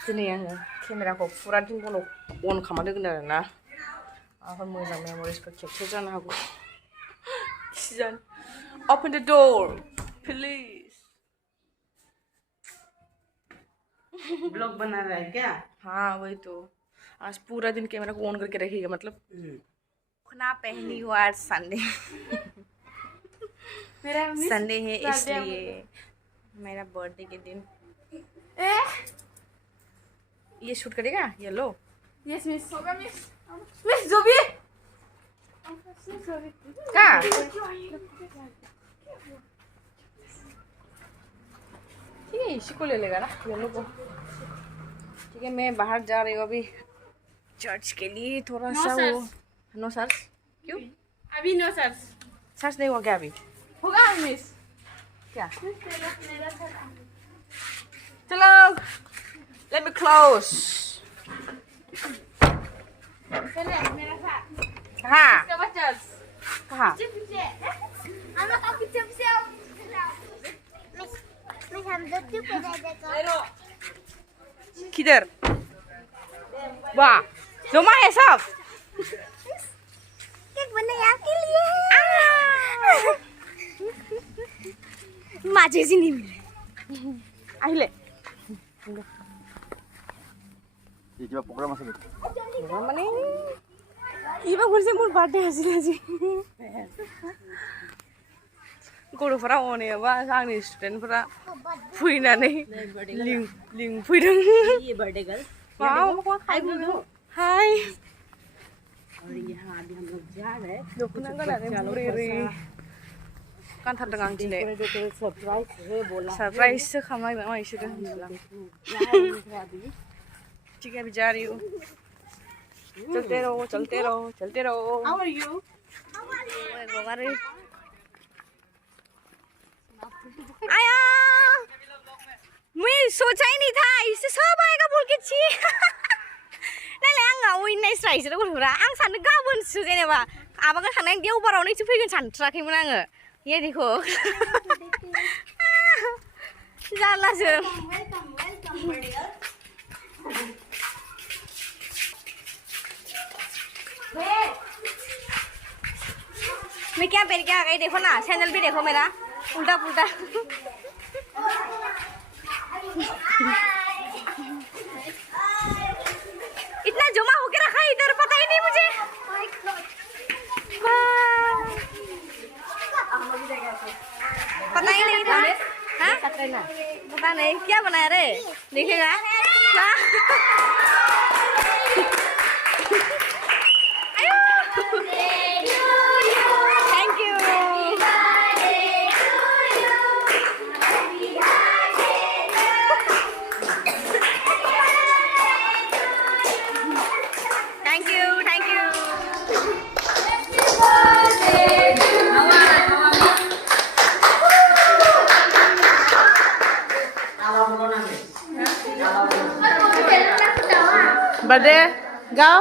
दिनै आङो केमेराखौ फुरा दिम्पलाव अन खालामना दोनगोन आरो ना माबाफोर मोजां मेम'रिसफोर केपचार जानो हागौ Cézanne open the door please blog बना रहा है क्या? हाँ वही तो आज पूरा दिन कैमरा को ऑन करके रखेगा मतलब खुना पहनी हो आज संडे संडे है इसलिए मेरा बर्थडे के दिन ये शूट करेगा येलो यस मिस होगा मिस मिस जो भी क्या ठीक है इसी को ले लेगा ना येलो को ठीक है मैं बाहर जा रही हूँ अभी चर्च के लिए थोड़ा सा वो नो सर्च क्यों अभी नो सर्च सर्च नहीं हुआ क्या अभी होगा मिस क्या चलो let me close चले मेरा साथ हाँ इसका बच्चा कहाँ पीछे हम लोग पीछे पीछे मैं हम दो क्यों पे देखो किधर वाह जोमा है सब केक बनाया आपके लिए माझे जी नहीं मिले আহিলে ये किबा प्रोग्राम আছে মানে কিবা কৰিছে মোৰ বাৰ্থডে আছিল আজি गथ'फोरा अनेबा आंनि स्टुडेन्टफोरा फैनानै लिंफैदों ये बर्थडे गर्ल हाय और यहाँ अभी हम लोग जा रहे हैं दखना गाननानै बुरै गानथारदों आं दिनै सरप्राइज है बोला सरप्राइजसो खालामनाय नामा इसोरो ठीक है अभी जा रही हूँ चलते रहो चलते रहो चलते रहो हाउ आर यू आया मैं सोचा ही नहीं था इससे सब आएगा बोल के छी नालाय आंहा विननायस रायसो गथ'फोरा आं सानदों गाबोनसो जेनेबा आबागा थांनाय देवबारावनो इसे फैगोन सानथ्राखैमोन आङो ये देखो जारलासो मैं क्या पहन के आ गई देखो ना सैंडल भी देखो मेरा उल्टा पुल्टा इतना जमा होके रखा है इधर पता ही नहीं मुझे पता ही नहीं था हाँ? पता नहीं क्या बनाया रे देखेगा thank you thank you thank you birthday गाओ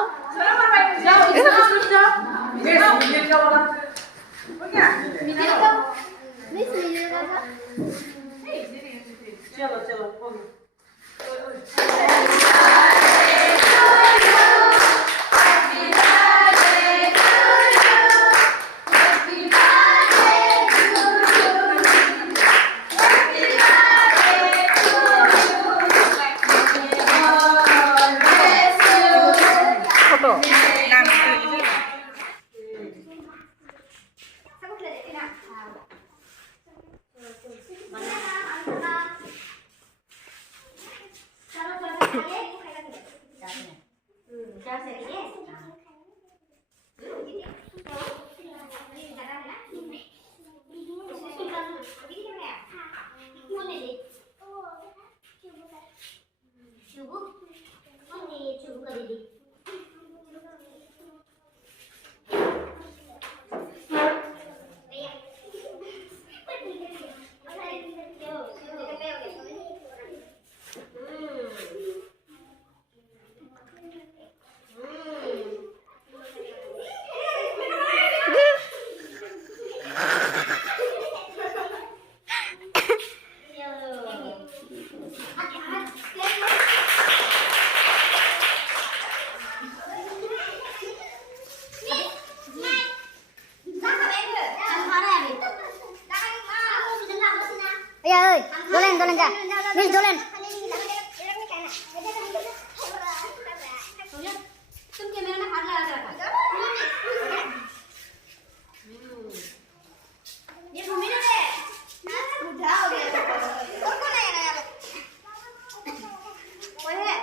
चलो चलो मिस डोलन तुम कैमरा में हाथ लगा रखा ये भूमि ने बुढ़ा हो गया और कौन आएगा यार कोई है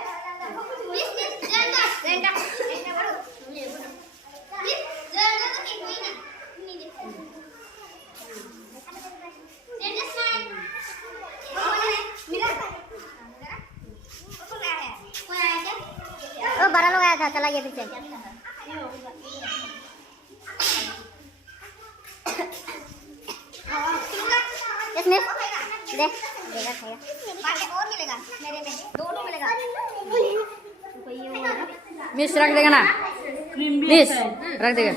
प्लीज जंदा जंदा ऐसा करो ये बोलो प्लीज जंदा तो एक कोई ना नहीं दे जंदा साइन कौन है मिला कौन आया है कोई आया क्या ओ 12 लोग आया था चला गया पीछे इसमें दे देगा खाएगा बाकी और मिलेगा मेरे में दोनों मिलेगा मिस रख देगा ना मिस रख देगा